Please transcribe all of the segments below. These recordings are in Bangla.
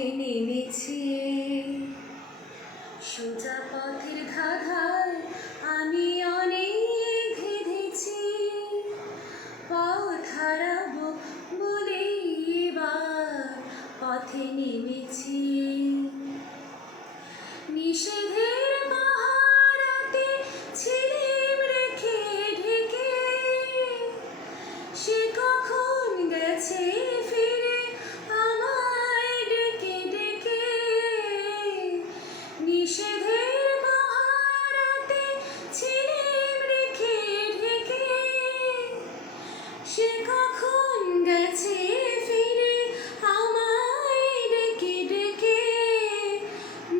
পথে নেমেছি, সোজা পথের ধাঁধায় আমি অনেক ধেঁধেছি। পথ হারাবো বলে এবার পথে নেমেছি। নিষেধের পাহারাতে ছিলিম রেখে ঢেকে, সে কখন গেছে ফিরে আমায় ডেকে ডেকে। নিষেধের পাহারাতে ছিলিম রেখে ঢেকে, সে কখন গেছে ফিরে আমায় ডেকে ডেকে।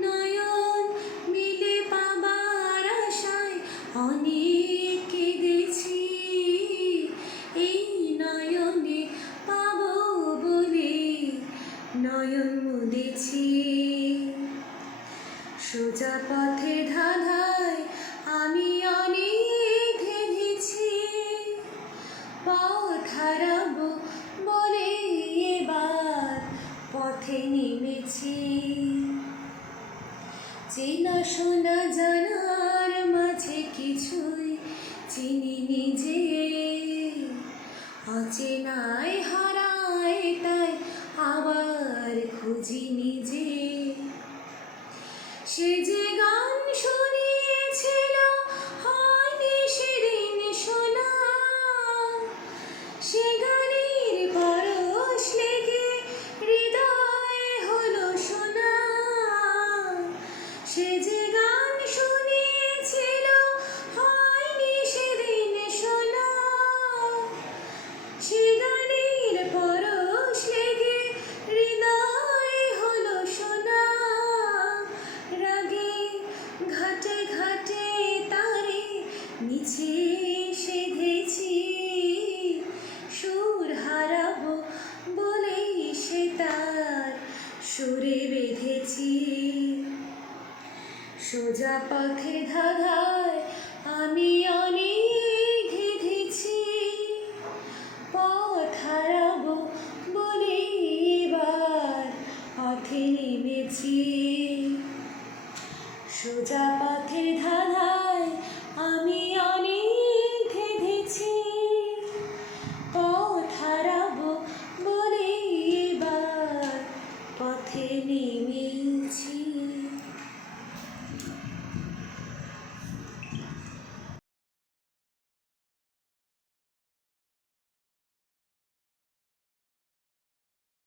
নয়ন মিলে পাবার আশায় অনেক কেঁদেছি, এই নয়নে পাবো বলে নয়ন মুদেছি। সোজা পথে ধাঁধায় আমি অনেক ধেঁধেছি, পথ হারাবো বলে এবার পথে নেমেছি। চেনা শোনা জানার মাঝে কিছুই চিনি নিজে, অচেনায় হারায় তাই আবার খুঁজি নিজে। সে যে গান শুনিয়েছিল হয়নি সেদিন শোনা, সে গানের পরশ লেগে হৃদয়ে হলো শোনা। সে যে গান শুনিয়েছিল হয়নি সেদিন শোনা, সে গানের পরশ লেগে হৃদয়ে হলো শোনা। রাগে ঘাটে ঘাটে তারে নিচে সেধেছি, সুর হারাবো বলেই সে তার সুরে বেঁধেছি। সোজা পথে ধাঁধায় আমি অনেক